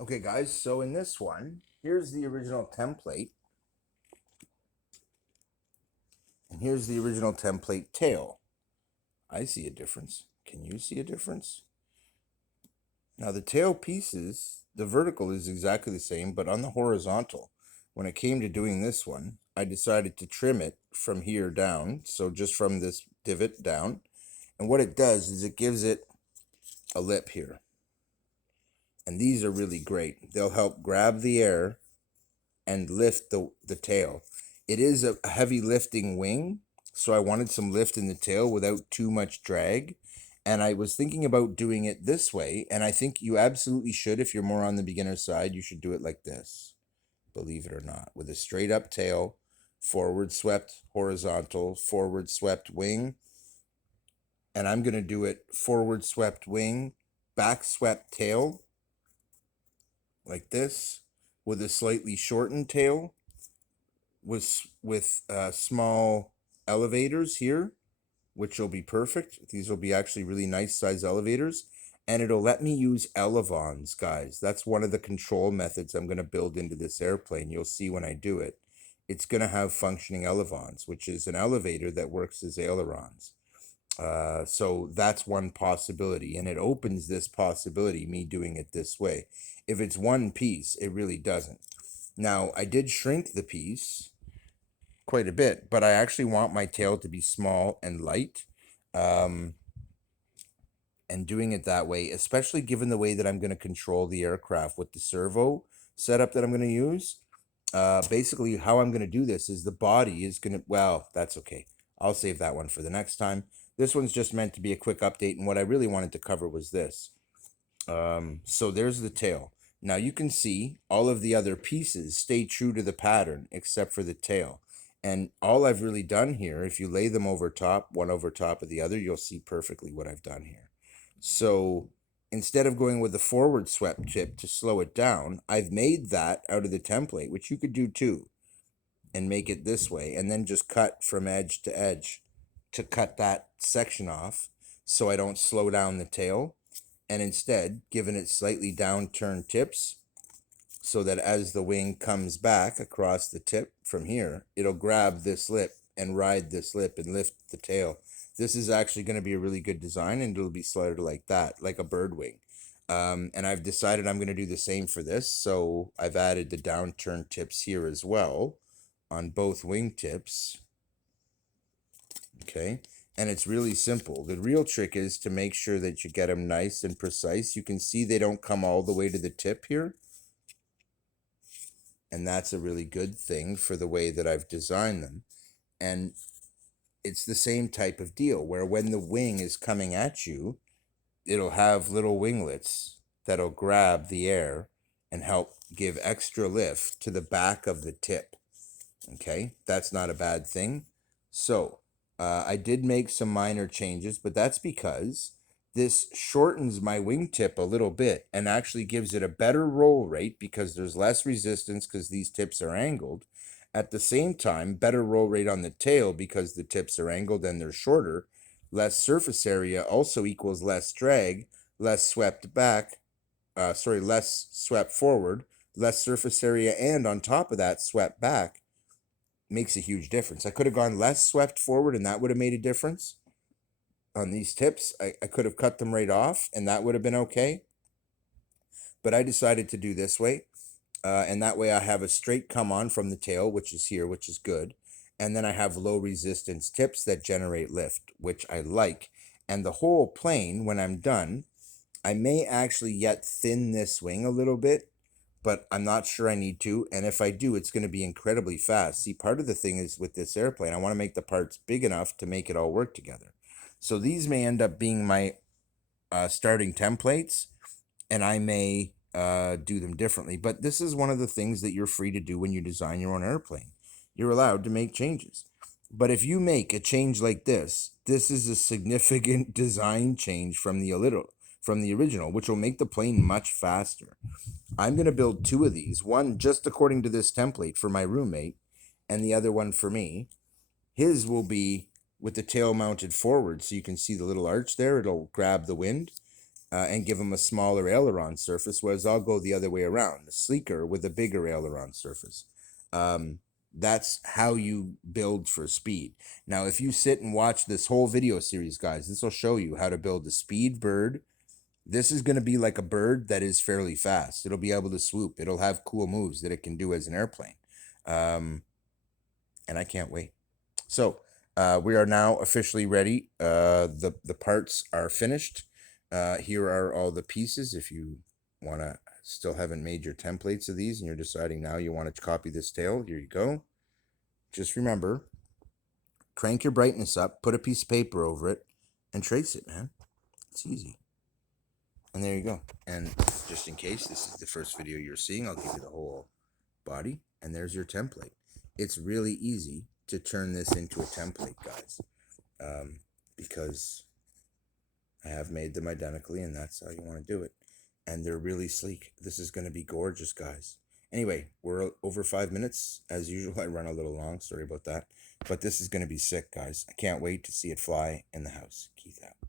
Okay, guys, so in this one, here's the original template, and here's the original template tail. I see a difference. Can you see a difference? Now, the tail pieces, the vertical is exactly the same, but on the horizontal, when it came to doing this one, I decided to trim it from here down, so just from this divot down. And what it does is it gives it a lip here. And these are really great. They'll help grab the air and lift the tail. It is a heavy lifting wing, so I wanted some lift in the tail without too much drag. And I was thinking about doing it this way, and I think you absolutely should. If you're more on the beginner side, you should do it like this, believe it or not, with a straight up tail, forward swept horizontal, forward swept wing. And I'm going to do it forward swept wing, back swept tail, like this, with a slightly shortened tail, with small elevators here, which will be perfect. These will be actually really nice size elevators, and it'll let me use elevons, guys. That's one of the control methods I'm going to build into this airplane. You'll see when I do it. It's going to have functioning elevons, which is an elevator that works as ailerons. So that's one possibility, and it opens this possibility, me doing it this way. If it's one piece, it really doesn't. Now, I did shrink the piece quite a bit, but I actually want my tail to be small and light. And doing it that way, especially given the way that I'm going to control the aircraft with the servo setup that I'm going to use. Basically, how I'm going to do this is the body is going to, well, that's okay. I'll save that one for the next time. This one's just meant to be a quick update, and what I really wanted to cover was this. So there's the tail. Now you can see all of the other pieces stay true to the pattern except for the tail. And all I've really done here, if you lay them over top, one over top of the other, you'll see perfectly what I've done here. So instead of going with the forward swept tip to slow it down, I've made that out of the template, which you could do too, and make it this way, and then just cut from edge to edge to cut that section off so I don't slow down the tail, and instead giving it slightly downturned tips so that as the wing comes back across the tip from here, it'll grab this lip and ride this lip and lift the tail. This is actually going to be a really good design, and it'll be sort of like that, like a bird wing. And I've decided I'm going to do the same for this, so I've added the downturn tips here as well on both wing tips. Okay, and it's really simple. The real trick is to make sure that you get them nice and precise. You can see they don't come all the way to the tip here, and that's a really good thing for the way that I've designed them. And it's the same type of deal where when the wing is coming at you, it'll have little winglets that'll grab the air and help give extra lift to the back of the tip. Okay, that's not a bad thing. So I did make some minor changes, but that's because this shortens my wingtip a little bit and actually gives it a better roll rate because there's less resistance because these tips are angled. At the same time, better roll rate on the tail because the tips are angled and they're shorter. Less surface area also equals less drag, less swept back, less swept forward, less surface area, and on top of that, swept back makes a huge difference. I could have gone less swept forward and that would have made a difference on these tips. I could have cut them right off and that would have been okay. But I decided to do this way. And that way I have a straight come on from the tail, which is here, which is good. And then I have low resistance tips that generate lift, which I like. And the whole plane, when I'm done, I may actually yet thin this wing a little bit, but I'm not sure I need to. And if I do, it's going to be incredibly fast. See, part of the thing is with this airplane, I want to make the parts big enough to make it all work together. So these may end up being my starting templates, and I may do them differently. But this is one of the things that you're free to do when you design your own airplane. You're allowed to make changes. But if you make a change like this is a significant design change from the original, which will make the plane much faster. I'm going to build two of these, one just according to this template for my roommate, and the other one for me. His will be with the tail mounted forward, so you can see the little arch there. It'll grab the wind. and give them a smaller aileron surface, whereas I'll go the other way around, the sleeker with a bigger aileron surface. That's how you build for speed. Now, if you sit and watch this whole video series, guys, this will show you how to build a speed bird. This is going to be like a bird that is fairly fast. It'll be able to swoop. It'll have cool moves that it can do as an airplane. And I can't wait. So we are now officially ready. The parts are finished. Here are all the pieces. If you want to still haven't made your templates of these and you're deciding now you want to copy this tail, here you go. Just remember, crank your brightness up, put a piece of paper over it, and trace it, man. It's easy. And there you go. And just in case this is the first video you're seeing, I'll give you the whole body. And there's your template. It's really easy to turn this into a template, guys. Because I have made them identically, and that's how you want to do it. And they're really sleek. This is going to be gorgeous, guys. Anyway, we're over 5 minutes. As usual, I run a little long. Sorry about that. But this is going to be sick, guys. I can't wait to see it fly in the house. Keith out.